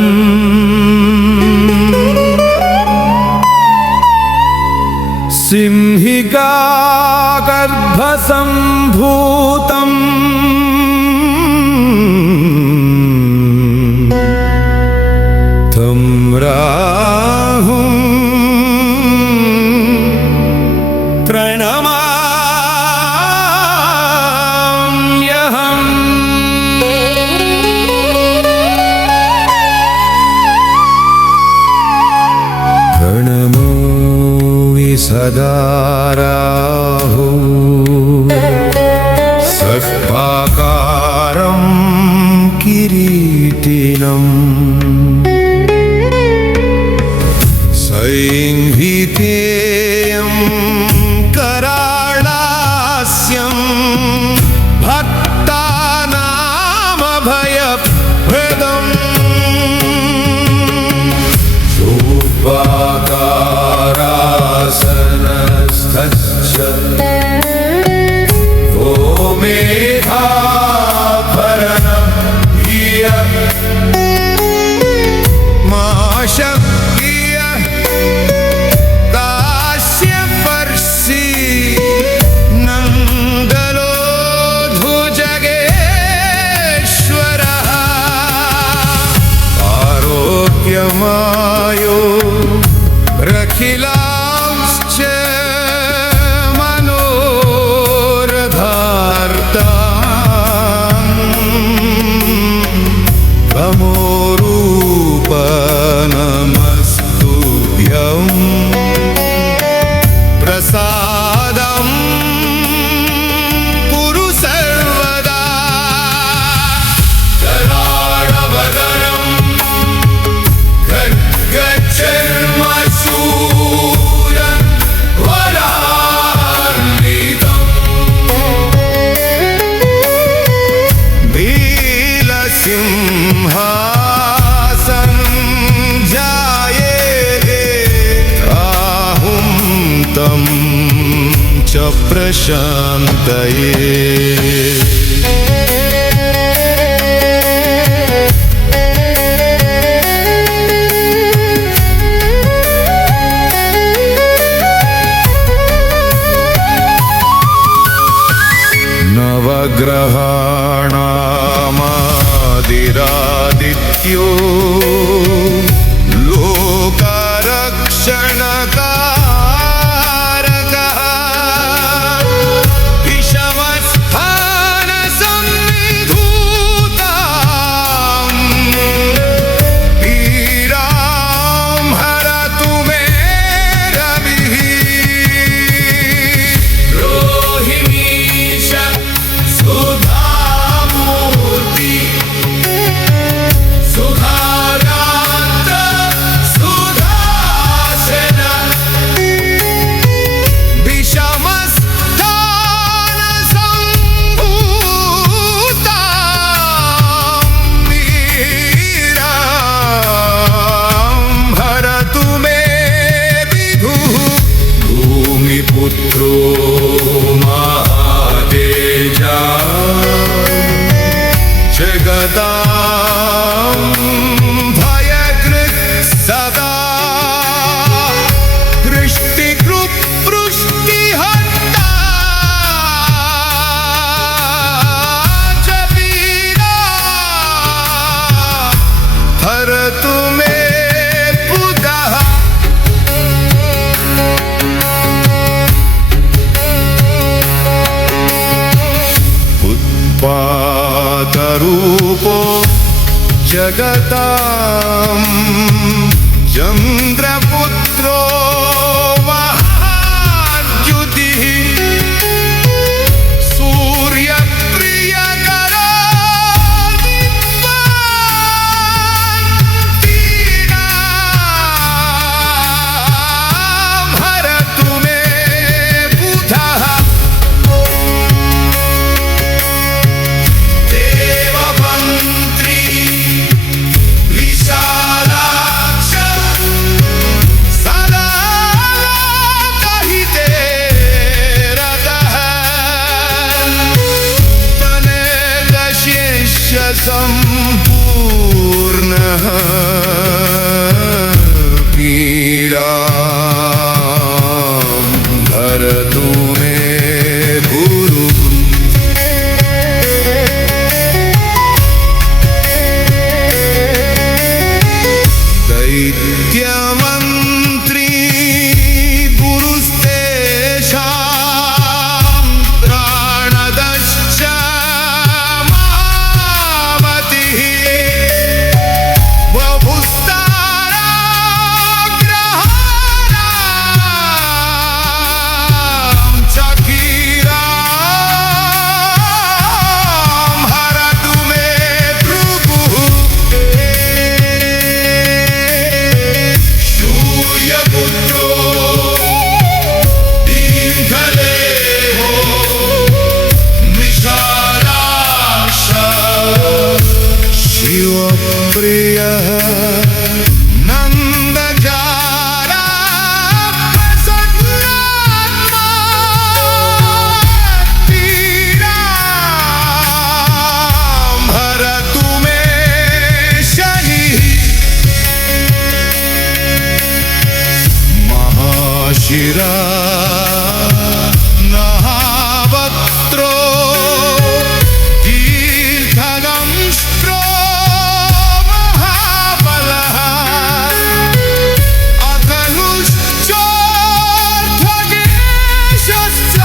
सिंहिका गर्भसम्भूतम् तं राहुं प्रणमाम्यहम्। प्रणमामि सदा राहु सर्पाकारं किरीटिनम् संहितेयं कराळास्यं भक्तानामभयप्रदम् रूपाकारासनस्थश्च वो मेधाभरणं हि मा शक्य काश्यपर्षि नन्दलोधुजगेश्वरः आरोग्यमायो रखिलांश्च मनोरथार्तान् तमोरूप नमस्तुभ्यं प्रसादं कुरु सर्वदा। कराळवदनं खड्गचर्मशूलम् प्रशान्तये नवग्रहाणामादिरादित्यो लोकरक्षणकारकः विषमस्थानसंविधूताम् पीडां हरतु मे रविः रोहिणीश सुधामूर्ति सुधारान्त सुधासन विषमस्थानसम्भूतां वीरां हरतु मे विभुः भूमिपुत्रो महातेजा जगतां भयकृत् सदा दृष्टिकृत् पृष्टिहर्ता च पीडा हरतु मे पुनः उत्पातरूपो जगतां चन्द्रपुत्रो महाद्युतिः सूर्यप्रियकरो विद्वान् पीडां हरतु मे बुधः देवमन्त्री विशालाक्ष सदा लोकहिते रतः तनेकशिष्य सम्पूर्णः पीडां हरतु मे गुरुः दैत्यमन्त्री पुरुस्तेषां प्राणदश्च महामतिः बभुस्ताराग्रहाणां चकीरां हरतु मे भृगुः सूर्यपुत्रो दीर्घदेहो विशालाक्ष शिवप्रियः नन्दजारा प्रसन्नात्मा पीडां हरतु मे शनिः महाशिरा नहावक्त्रो दीर्घदंष्ट्रो महाबलः अकलुश्चोर्ध्वकेशश्च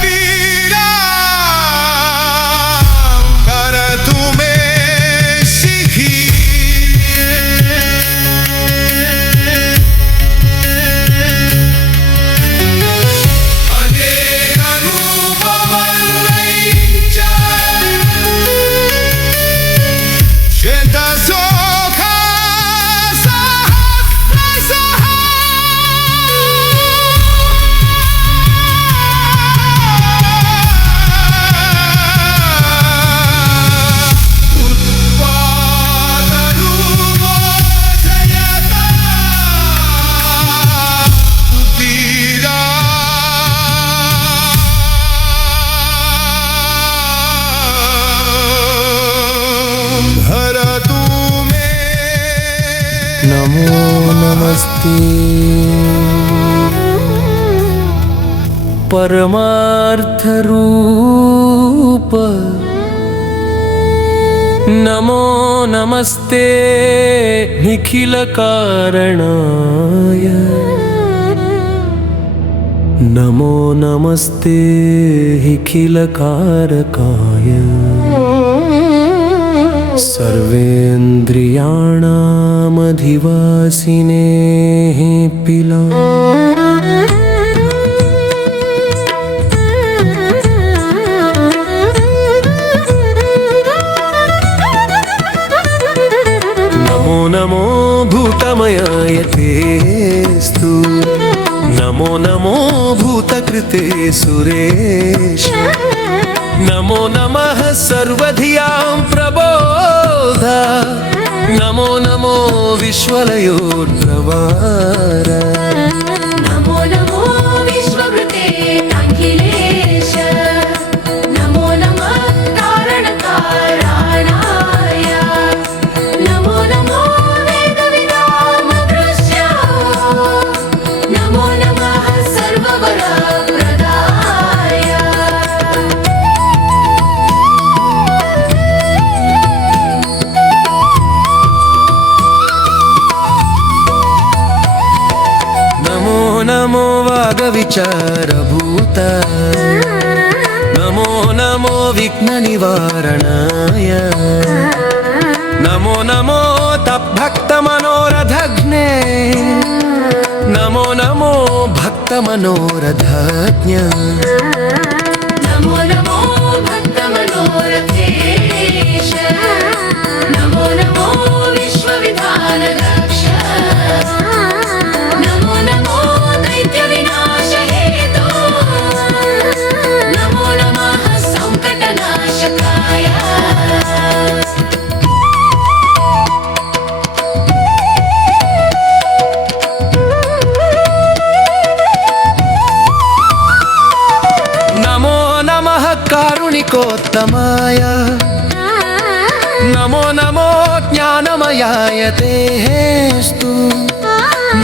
पीडां हरतु मे शिखी नमो नमस्ते परमार्थ रूप नमो नमस्ते निखिल कारणाय नमो नमस्ते निखिल कारकाय सर्वेन्द्रियाणामधिवासिने पिला नमो भूतमयाय तेस्तु नमो नमो भूतकृते सुरेश नमो नमः सर्वधियां प्रबोध नमो नमो विश्वलयोर्प्रवार नमो नमो विश्वकृते अखिलेश नमो नमः कारणकाराणाय नमो नमो वेदविदामदृश्य नमो नमः सर्ववरप्रदाय नमो नमो वागविचारभूत नमो नमो विघ्ननिवारणाय नमो नमो तद्भक्तमनोरथघ्ने नमो नमो भक्तमनोरथज्ञ नमो नमो भक्तमनोरथेश नमो नमो विश्वविधानदक्ष नमो नमो दैत्यविनाशहेतो नमो नमः सङ्कटनाशकाय नमो नमः कारुणिकोत्तमाय नमो नमो ज्ञानमयाय तेस्तु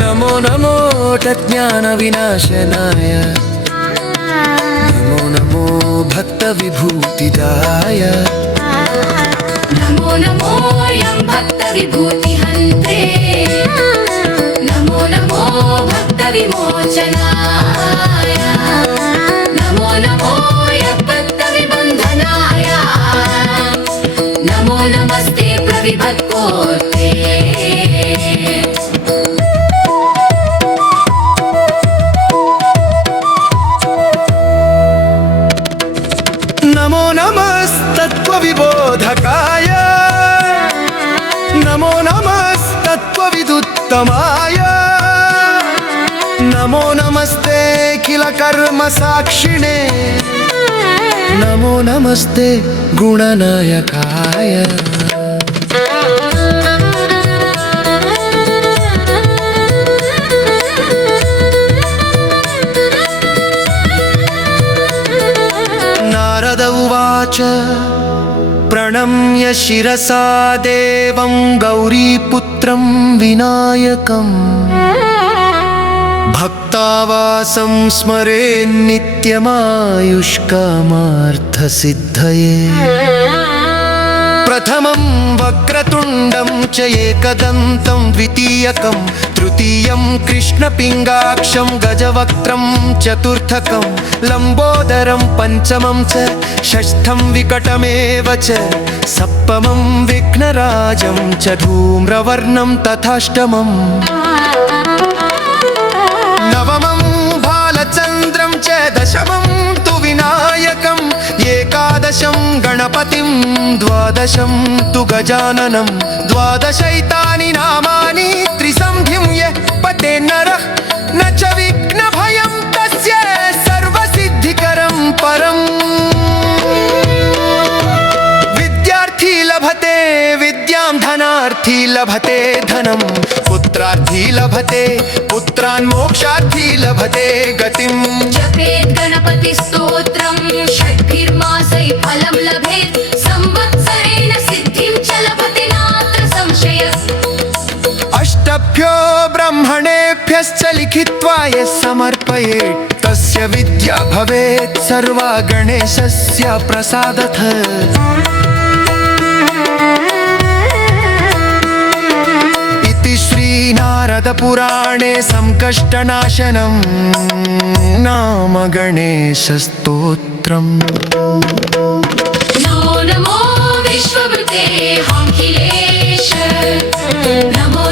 नमो नमो तज्ज्ञानविनाशनाय नमो नमो भक्तविभूतिदाय नमो नमो यं भक्तविभूतिहन्त्रे नमो नमो भक्तविमोचनाय नमो नमो यद्भक्तविबन्धनाय नमो नमस्ते प्रविभक्कोऽर्थे नमो नमस्तत्त्वविबोधकाय नमो नमस्तत्त्वविदुत्तमाय नमो नमस्ते किल कर्मसाक्षिणे नमो नमस्ते गुणनायकाय नारद उवाच प्रणम्य शिरसा देवं गौरीपुत्रं विनायकम् भक्तावासं स्मरेन्नित्यमायुष्कामार्थसिद्धये प्रथमं वक्रतुण्डं च एकदन्तं द्वितीयकं तृतीयं कृष्णपिङ्गाक्षं गजवक्त्रं चतुर्थकं लम्बोदरं पञ्चमं च षष्ठं विकटमेव च सप्तमं विघ्नराजं च धूम्रवर्णं तथाष्टमम् नवमं भालचन्द्रं च दशमं तु विनायकम् एकादशं गणपतिं द्वादशं तु गजाननं द्वादशैतानि नामानि त्रिसन्धिं यः पते नरः न च विघ्नभयं तस्य सर्वसिद्धिकरं परम् विद्यार्थी लभते विद्यां धनार्थी लभते धनं पुत्रार्थी लभते पुत्रान् मोक्षार्थी लभते गतिम् जपेत् गणपतिस्तोत्रं षड्भिर्मासै फलं लभेत् संवत्सरेण सिद्धिं च लभते नात्र संशयः सर्वेभ्यो ब्रह्मणेभ्यश्च लिखित्वा यः समर्पयेत् तस्य विद्या भवेत् सर्वा गणेशस्य प्रसादतः इति श्रीनारदपुराणे संकष्टनाशनं नाम गणेशस्तोत्रम् नमो नमो विश्ववृते अखिलेश नमो